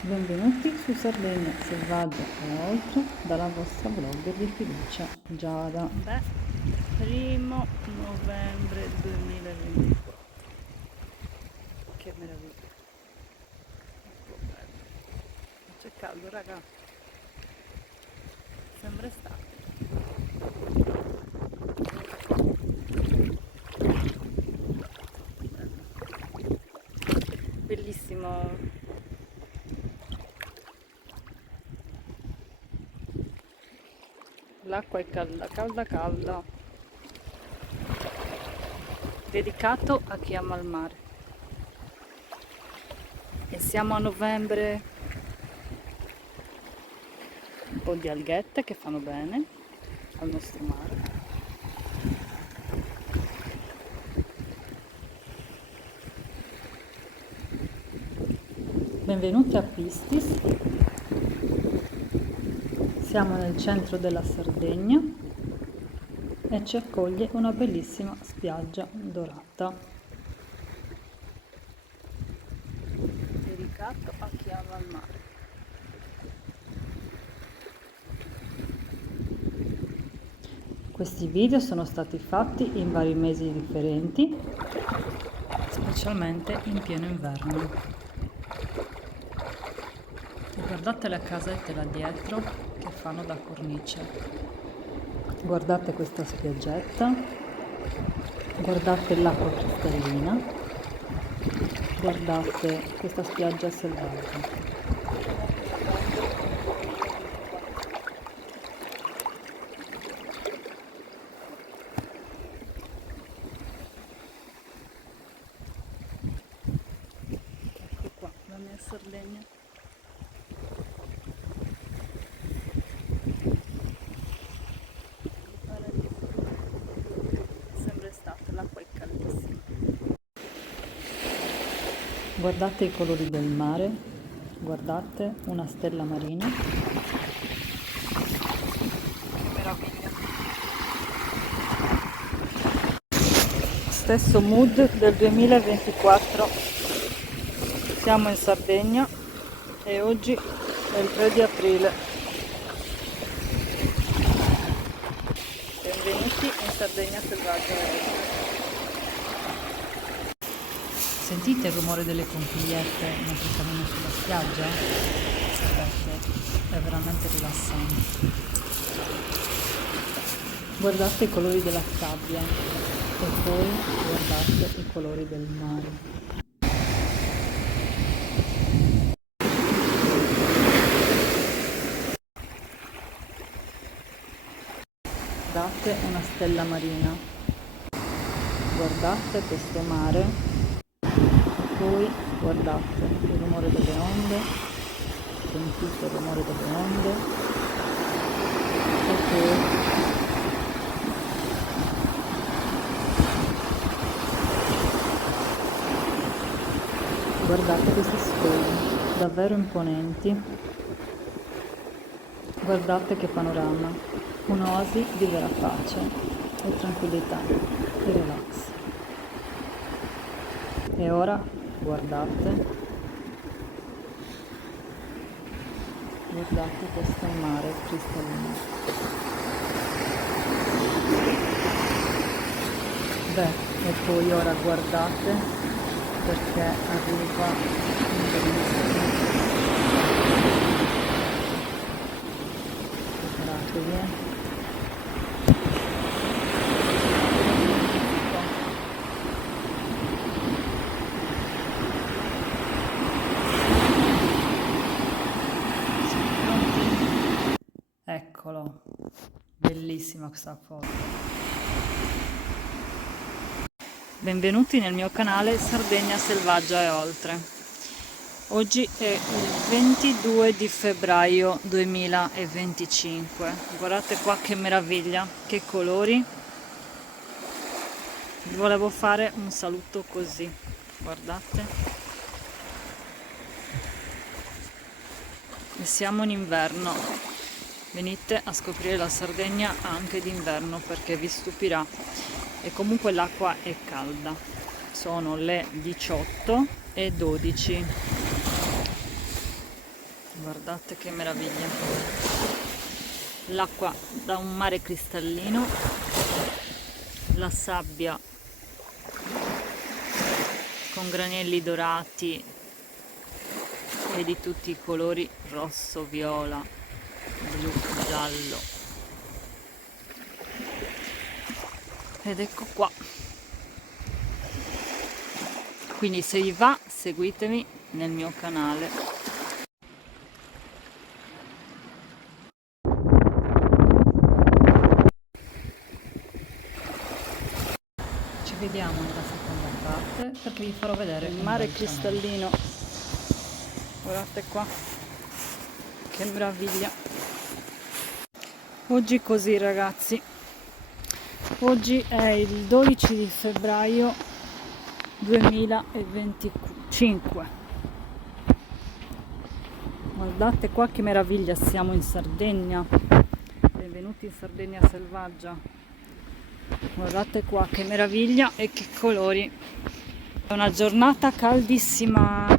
Benvenuti su Sardegna Selvaggia e oltre dalla vostra blogger di fiducia Giada. Beh, 1° novembre 2024. Che meraviglia. Troppo bello. C'è caldo, raga. Sembra estate. Bello. Bellissimo. L'acqua è calda, calda, calda. Dedicato a chi ama il mare. E siamo a novembre. Un po' di alghette che fanno bene al nostro mare. Benvenuti a Pistis, siamo nel centro della Sardegna e ci accoglie una bellissima spiaggia dorata. Dedicato a chi ama il mare. Questi video sono stati fatti in vari mesi differenti, specialmente in pieno inverno. E guardate le casette là dietro che fanno da cornice. Guardate questa spiaggetta, guardate l'acqua cristallina, guardate questa spiaggia selvaggia. Ecco qua, la mia Sardegna. Sembra estate, l'acqua è caldissima. Guardate i colori del mare, guardate una stella marina. Meraviglia. Stesso mood del 2024. Siamo in Sardegna e oggi è il 3 di aprile. Benvenuti in Sardegna Selvaggia. Sentite il rumore delle conchigliette mentre cammino sulla spiaggia? Sapete, è veramente rilassante. Guardate i colori della sabbia e poi guardate i colori del mare. Guardate una stella marina, guardate questo mare, poi guardate il rumore delle onde, sentite il rumore delle onde e poi guardate questi scogli, davvero imponenti. Guardate che panorama, un'oasi di vera pace e tranquillità e relax. E ora guardate questo mare cristallino. Beh, e poi ora guardate perché arriva un bellissimo. Preparatevi. Eccolo, bellissima questa foto. Benvenuti nel mio canale Sardegna Selvaggia e oltre. Oggi è il 22 di febbraio 2025. Guardate qua che meraviglia, che colori. Volevo fare un saluto così, guardate. E siamo in inverno. Venite a scoprire la Sardegna anche d'inverno perché vi stupirà. E comunque l'acqua è calda. Sono le 18:12. Guardate che meraviglia. L'acqua da un mare cristallino, la sabbia con granelli dorati e di tutti i colori, rosso, viola, blu, giallo. Ed ecco qua. Quindi se vi va, seguitemi nel mio canale. Ci vediamo nella seconda parte perché vi farò vedere il mare cristallino. Guardate qua, che meraviglia. Oggi così ragazzi, oggi è il 12 di febbraio 2025. Guardate qua che meraviglia, siamo in Sardegna. Benvenuti in Sardegna selvaggia. Guardate qua che meraviglia e che colori. È una giornata caldissima.